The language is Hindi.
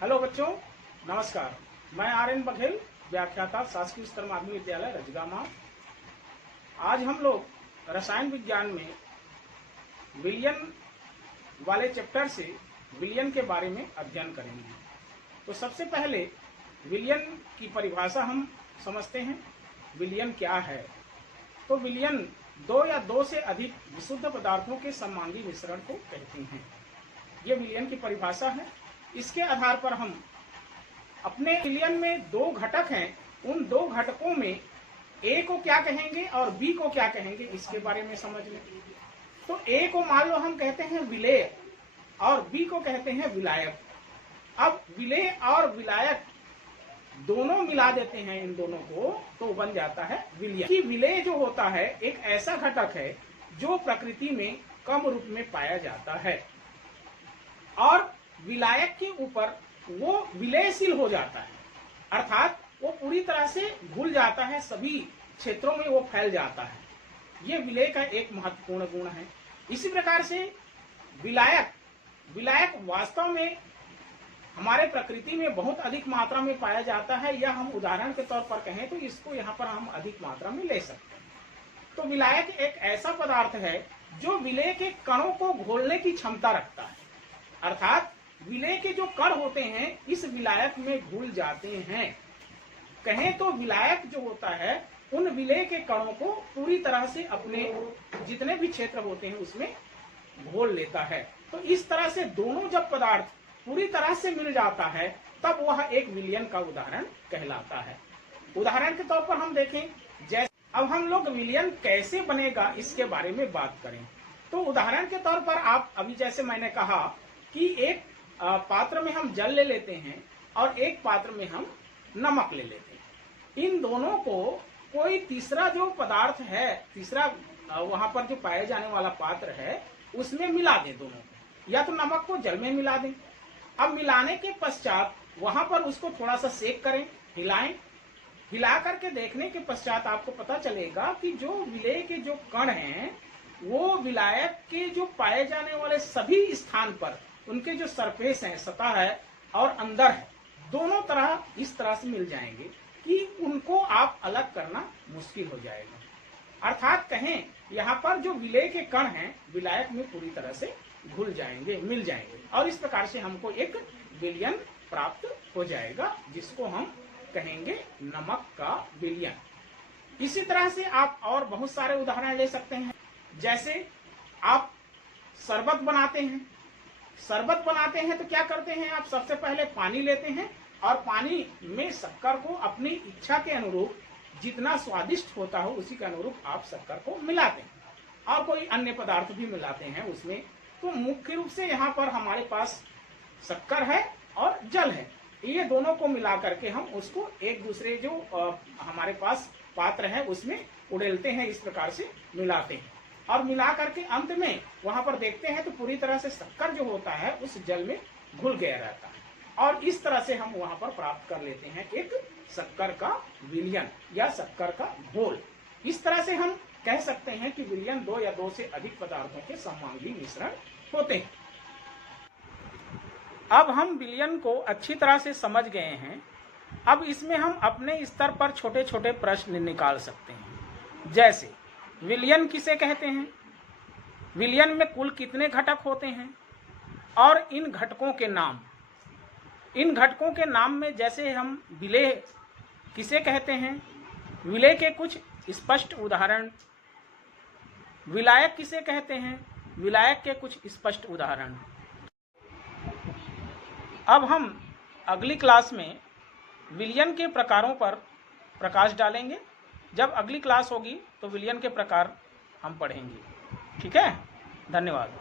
हेलो बच्चों, नमस्कार। मैं आर.एन. बघेल, व्याख्याता, शासकीय स्तर माध्यमिक विद्यालय रजगामा। आज हम लोग रसायन विज्ञान में विलयन वाले चैप्टर से विलयन के बारे में अध्ययन करेंगे। तो सबसे पहले विलयन की परिभाषा हम समझते हैं। विलयन क्या है? तो विलयन दो या दो से अधिक विशुद्ध पदार्थों के सममांगी मिश्रण को कहते हैं। ये विलयन की परिभाषा है। इसके आधार पर हम अपने विलयन में दो घटक हैं, उन दो घटकों में ए को क्या कहेंगे और बी को क्या कहेंगे, इसके बारे में समझ लें। तो ए को मान लो हम कहते हैं विलेय और बी को कहते हैं विलायक। अब विलेय और विलायक दोनों मिला देते हैं इन दोनों को, तो बन जाता है विलयन। कि विलेय जो होता है एक ऐसा घटक है जो प्रकृति में कम रूप में पाया जाता है और विलायक के ऊपर वो विलयशील हो जाता है, अर्थात वो पूरी तरह से घुल जाता है, सभी क्षेत्रों में वो फैल जाता है। ये विलेय का एक महत्वपूर्ण गुण है। इसी प्रकार से विलायक वास्तव में हमारे प्रकृति में बहुत अधिक मात्रा में पाया जाता है, या हम उदाहरण के तौर पर कहें तो इसको यहाँ पर हम अधिक मात्रा में ले सकते हैं। तो विलायक एक ऐसा पदार्थ है जो विलेय के कणों को घोलने की क्षमता रखता है, अर्थात विलेय के जो कण होते हैं इस विलायक में घुल जाते हैं। कहें तो विलायक जो होता है उन विलेय के कणों को पूरी तरह से अपने जितने भी क्षेत्र होते हैं उसमें घोल लेता है। तो इस तरह से दोनों जब पदार्थ पूरी तरह से मिल जाता है तब वह एक विलयन का उदाहरण कहलाता है। उदाहरण के तौर पर हम देखें, जैसे अब हम लोग विलयन कैसे बनेगा इसके बारे में बात करें। तो उदाहरण के तौर पर आप अभी जैसे मैंने कहा कि एक पात्र में हम जल ले लेते हैं और एक पात्र में हम नमक ले लेते हैं। इन दोनों को कोई तीसरा जो पदार्थ है, तीसरा वहां पर जो पाए जाने वाला पात्र है उसमें मिला दें दोनों को, या तो नमक को जल में मिला दें। अब मिलाने के पश्चात वहां पर उसको थोड़ा सा सेक करें, हिलाएं। हिला करके देखने के पश्चात आपको पता चलेगा कि जो विलेय के जो कण हैं वो विलायक के जो पाए जाने वाले सभी स्थान पर उनके जो सरफेस है, सतह है और अंदर है, दोनों तरह इस तरह से मिल जाएंगे कि उनको आप अलग करना मुश्किल हो जाएगा। अर्थात कहें यहाँ पर जो विलेय के कण हैं विलायक में पूरी तरह से घुल जाएंगे, मिल जाएंगे, और इस प्रकार से हमको एक विलयन प्राप्त हो जाएगा जिसको हम कहेंगे नमक का विलयन। इसी तरह से आप और बहुत सारे उदाहरण ले सकते हैं। जैसे आप शरबत बनाते हैं। शरबत बनाते हैं तो क्या करते हैं आप? सबसे पहले पानी लेते हैं और पानी में शक्कर को अपनी इच्छा के अनुरूप जितना स्वादिष्ट होता हो उसी के अनुरूप आप शक्कर को मिलाते हैं और कोई अन्य पदार्थ भी मिलाते हैं उसमें। तो मुख्य रूप से यहाँ पर हमारे पास शक्कर है और जल है, ये दोनों को मिला करके हम उसको एक दूसरे जो हमारे पास पात्र है उसमें उड़ेलते हैं, इस प्रकार से मिलाते हैं और मिला करके अंत में वहां पर देखते हैं तो पूरी तरह से शक्कर जो होता है उस जल में घुल गया रहता है, और इस तरह से हम वहां पर प्राप्त कर लेते हैं एक शक्कर का विलयन या शक्कर का घोल। इस तरह से हम कह सकते हैं कि विलयन दो या दो से अधिक पदार्थों के सममांगी मिश्रण होते हैं। अब हम विलयन को अच्छी तरह से समझ गए हैं। अब इसमें हम अपने स्तर पर छोटे छोटे प्रश्न निकाल सकते हैं। जैसे विलयन किसे कहते हैं, विलयन में कुल कितने घटक होते हैं और इन घटकों के नाम। इन घटकों के नाम में जैसे हम विलेय किसे कहते हैं, विलेय के कुछ स्पष्ट उदाहरण। विलायक किसे कहते हैं, विलायक के कुछ स्पष्ट उदाहरण। अब हम अगली क्लास में विलयन के प्रकारों पर प्रकाश डालेंगे। जब अगली क्लास होगी तो विलयन के प्रकार हम पढ़ेंगे। ठीक है, धन्यवाद।